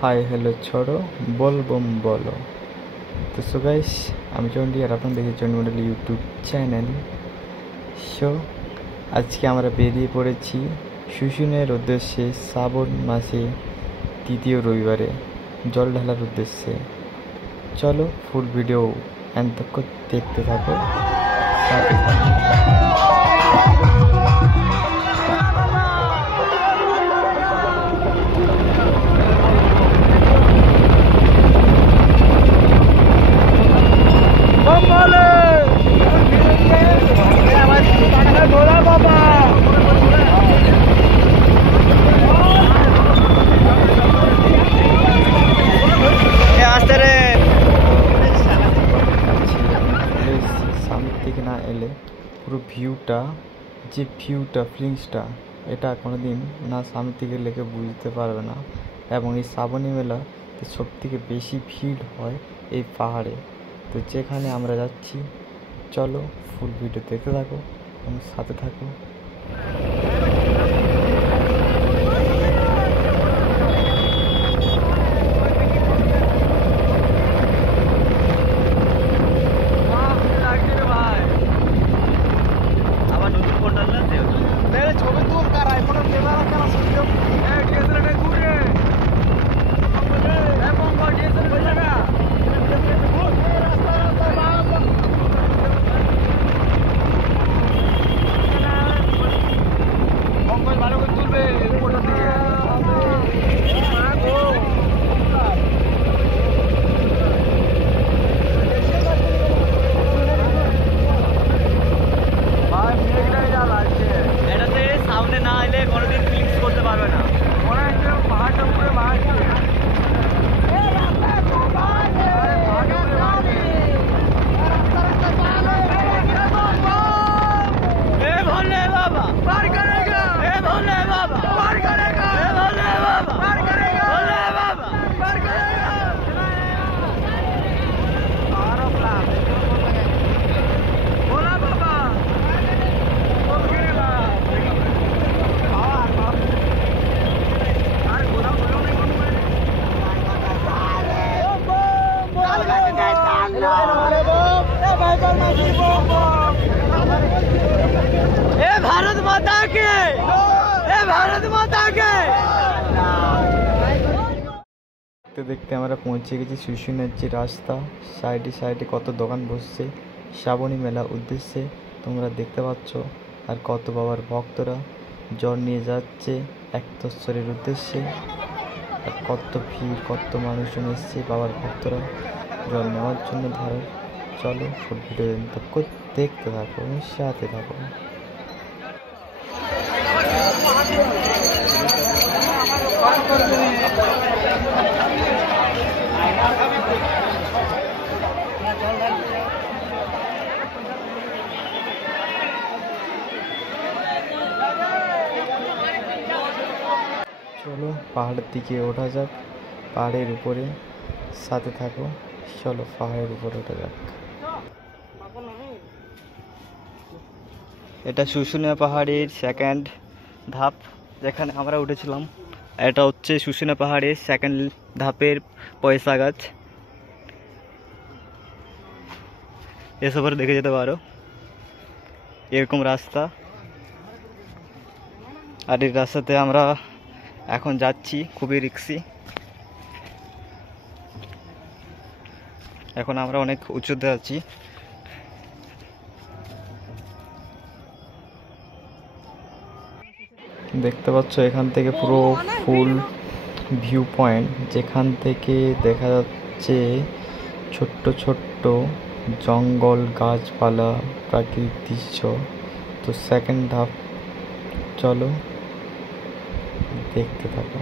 Hi hello ছড়ো বল bomb বলো। তো so guys, আমি চন্ডী আর আপনার দেখি Chandi model YouTube channel. So আজকে আমরা বেরিয়ে পড়েছি শুশুনের উদ্দেশ্যে শ্রাবণ মাসে তৃতীয় রবিবারে জল ঢালার উদ্দেশ্যে। চলো ফুল ভিডিও এন্তক্ষ দেখতে থাকো, সাথে থাকো। সামনের দিকে না এলে পুরো ভিউটা ফিলিংসটা এটা কোনোদিন না সামনের দিকে লেগে বুঝতে পারবে না। এবং এই শ্রাবণী মেলাতে সব থেকে বেশি ভিড় হয় এই পাহাড়ে। তো যেখানে আমরা যাচ্ছি, চলো ফুল ভিডিও দেখতে থাকো এবং সাথে থাকো। भारत माता के, भारत माता के। দেখতে দেখতে আমরা পৌঁছে গেছি শুশুনের যে রাস্তা, সাইডে সাইডে কত দোকান বসছে শ্রাবণী মেলা উদ্দেশ্যে তোমরা দেখতে পাচ্ছ। আর কত বাবার ভক্তরা জল নিয়ে যাচ্ছে একতশ্বরের উদ্দেশ্যে। আর কত ভিড়, কত মানুষজন এসছে বাবার ভক্তরা জল নেওয়ার জন্য ধারে। চলো ফুল ভিডিও দেখতে থাকো, সাথে থাকো। চলো পাহাড়ের দিকে ওঠা যাক, পাহাড়ের উপরে সাথে থাকো। চলো পাহাড়ের উপরে ওঠা যাক। এটা শুশুনিয়া পাহাড়ের সেকেন্ড ধাপ যেখানে আমরা উঠেছিলাম। এটা হচ্ছে শুশুনিয়া পাহাড়ের সেকেন্ড ধাপের পয়সা গাছ। এসবের দেখে যেতে পারো, এরকম রাস্তা। আর এই রাস্তাতে আমরা এখন যাচ্ছি, খুবই রিক্সি। এখন আমরা অনেক উঁচুতে আছি। দেখতে পাচ্ছ এখান থেকে পুরো ফুল ভিউ পয়েন্ট, যেখান থেকে দেখা যাচ্ছে ছোট্ট ছোট্ট জঙ্গল, গাছপালা, প্রাকৃতিক দৃশ্য। তো সেকেন্ড ধাপ চলো দেখতে থাকো।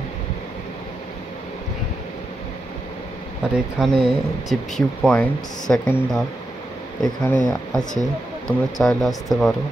আর এখানে যে ভিউ পয়েন্ট সেকেন্ড ধাপ এখানে আছে, তোমরা চাইলে আসতে পারো।